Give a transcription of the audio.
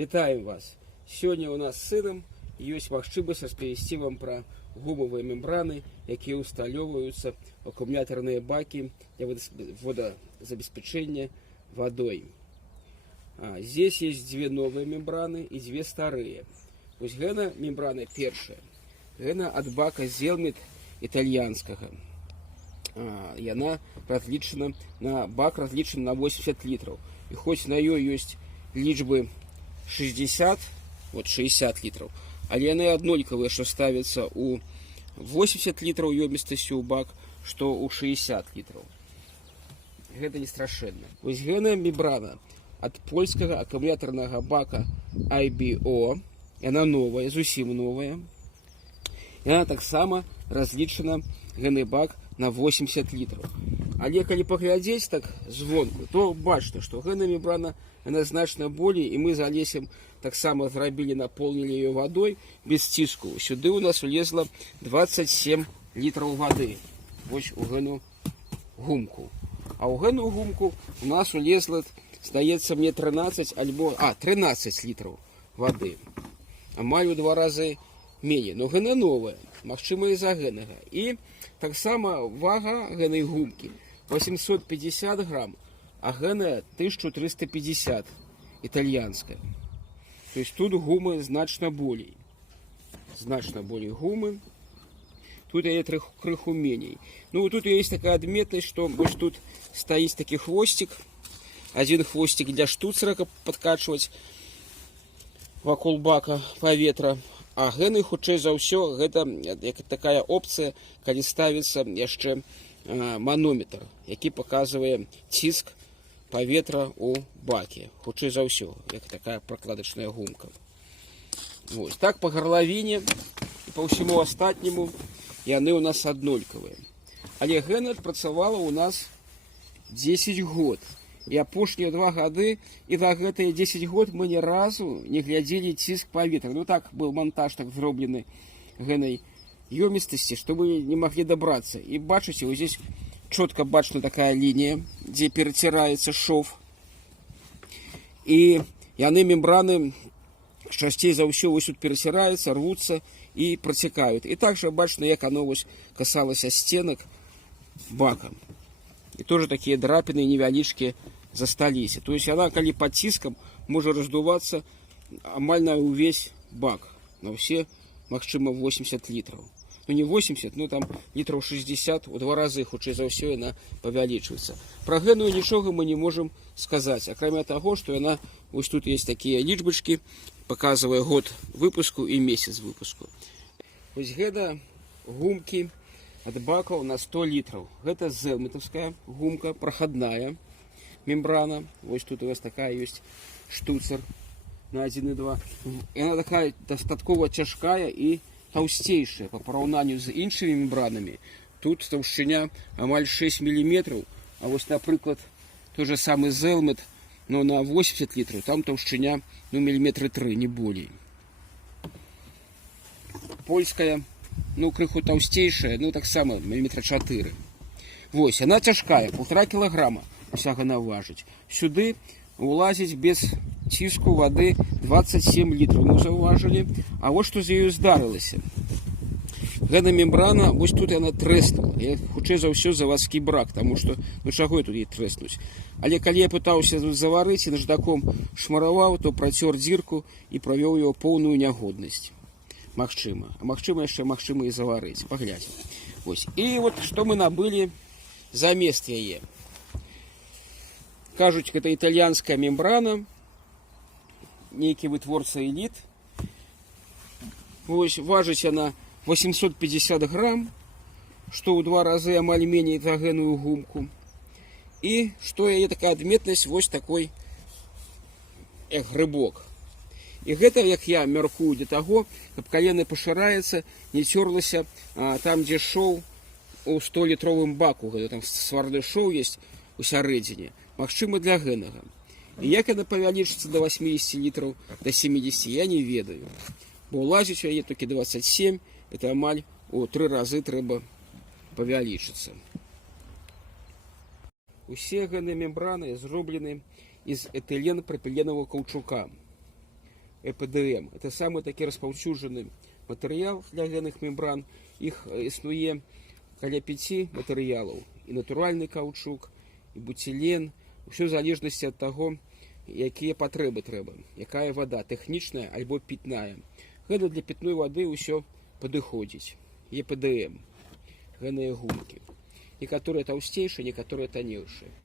Вітаем вас! Сегодня у нас с сыном есть магчымасць распавесці вам про гумовые мембраны, якія усталёўваюцца в аккумуляторные баки для водозабеспечения водой. Здесь есть две новые мембраны и две старые. Вот гэта мембрана первая. Гэта от бака Zelmet итальянского. Яна разлічана на бак разлічаны на 80 литров. И хоть на ёй есть лічбы 60 литров, але яны аднолькавыя, што ставіцца у 80 литров ёмістасці ў бак, што ў 60 литров. Гэта не страшэнна. Вось гэта мембрана ад польскага акумуляторнага бака IBO. Яна новая, зусім новая. Яна таксама разлічана гэны бак на 80 литров. Але калі паглядзець так звонку, то бачна, што гэта мембрана яна значна болей, і мы з Алесем таксама зрабілі, напоўнілі ее водой без ціску. Сюды у нас улезла 27 литров воды. Вось у гэну гумку. А ў гэну гумку у нас улезла, здаецца мне, 13 литров воды. Амаль у 2 разы меней. Но гэна новая, магчыма і-за гэтага. І таксама вага гэтай гумкі 850 грамм, а гэная 1350 итальянская. То есть тут гумы значно болей. Значно более гумы. Тут я крыху меней. Ну, тут есть такая отметность, что вот тут стоит такой хвостик. Один хвостик для штуцера подкачивать вокруг бака поветра. А гэны, хутчэй за ўсё, гэта такая опция, калі ставіцца яшчэ манометр, які показывае ціск паветра у баке. Хутчэй за ўсё, як такая прокладачная гумка. Вось. Так по горловине і по ўсяму астатняму яны у нас аднолькавыя. Але гэна працавала у нас 10 год. І апошнія 2 гады, і за гэтыя 10 год мы ні разу не глядзелі ціск паветра. Ну так, был монтаж так зроблены гэтай ёмістасці, што мы не маглі добрацца. І бачыце, вот здесь четко бачна такая линия, где перетираецца шов. І яны мембраны часцей за ўсё вось тут перетираются, рвутся и протекают. И также бачна, як оно вось касалася стенок бака. И тоже такие драпины невялічкі засталіся. То есть она, калі под ціскам, можа раздуваться амаль на увесь бак, на все, магчыма, 80 литров. Ну не 80, ну там литров 60, у 2 разы, хутчэй за ўсё, яна павялічваецца. Про гэную нічога мы не можем сказать, акрамя того, что она, вот тут есть такие лічбачки, показывая год выпуску и месяц выпуску. Вот гэта гумки от баков на 100 литров. Это зелметовская гумка, проходная мембрана. Вот тут у вас такая есть штуцер на 1,2. И она такая достатково тяжкая и толстейшая по параўнанню з іншымі мембранами. Тут толщина амаль 6 мм. А вот, например, тот же самый Zelmet, но на 80 литров, там толщина, ну, 3 мм, не более. Польская, ну, крыху толстейшая, ну, так само, 4 мм. Вось, она тяжкая, 1,5 килограмма, вся она важить. Сюды улазить без ціску воды 27 литров, мы заўважылі. А вот что за ее здарылася. Гэта мембрана, вот тут она трэснула. Я хутчэй за ўсё заводскі брак, потому что, ну, чаго тут ей трэснуць. Але калі я пытаўся заварыць і наждаком шмараваў, то працёр дзірку і правёў его поўную нягоднасць. Магчыма. А магчыма яшчэ магчыма і заварыць. Паглядзім. Вось. І вот што мы набылі замест яе. Кажуць, гэта італьянская мембрана, нейкі вытворца эліт. Вось, важыць она 850 грамм, што ў 2 разы амаль меней за гэную гумку. І што яе такая адметнасць, вось такой як грыбок. І гэта, як я мяркую, для таго, каб калі яна пашыраецца, не цёрлася там, дзе шоў у 100-літровым баку. Там сварды шоў есть у сярэдзіне. Магчыма, для гэтага. І як яна павялічыцца до 80 литров, до 70, я не ведаю. Бо лазіць яе толькі 27, это амаль у 3 разы трэба павялічыцца. Усе гэтыя мембраны зроблены из этиленпропиленового каучука. ЭПДМ. Это самый такі распаўсюджаны матэрыял для генных мембран. Іх існуе каля 5 матэрыялаў. І натуральны каўчук, і бутилен. Усё в залежнасці ад таго, якія патрэбы трэба, якая вода, тэхнічная альбо пітная. Гэта для пітной вады ўсё падыходзіць. ЕПДМ, генныя гумкі. Некаторыя таўсцейшыя, некаторыя таннейшыя.